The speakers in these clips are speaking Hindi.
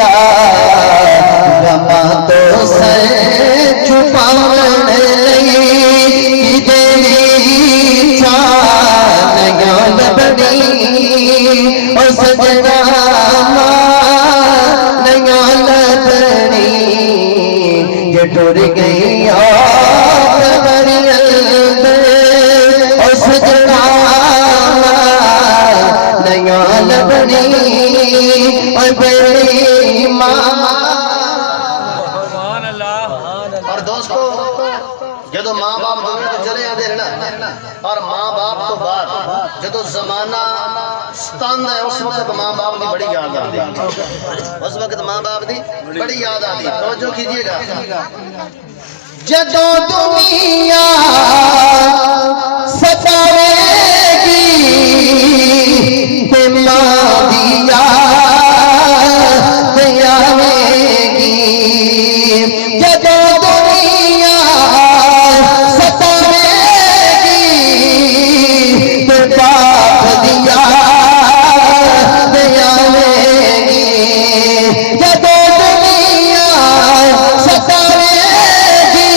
ना गमा तो सर छुपाने लई तेरी चान गल बनी ओ सजना मान बनी ये टुर गई ओ सजना बनी और बड़ी मां। और दोस्तों जो मां बाप दुनिया तो चले आते हैं ना, और मां बाप तो बाद जो जमाना स्तंद है उस वक्त मां बाप की बड़ी याद आती है, उस वक्त मां बाप की बड़ी याद आती है। तो जो कीजिएगा जदों दुनिया सतावेगी ते मां दी याद आवेगी, जदों दुनिया सतावेगी ते बाप दी याद आवेगी, जदों दुनिया सतावेगी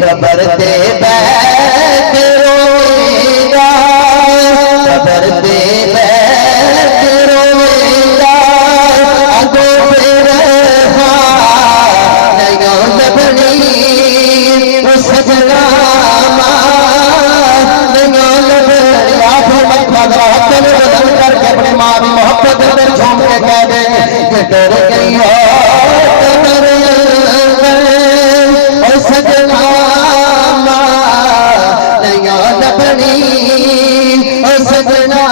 कबर दे बैठ रोएगा, कबर दे बैठ रोएगा, अगो फिर नया लबनी ओ सजना नया लबनी। आप बदल करके अपनी मां की मोहब्बत में झूम के कह दे कि डर गई हो कबर और सजना नया लबनी और सजना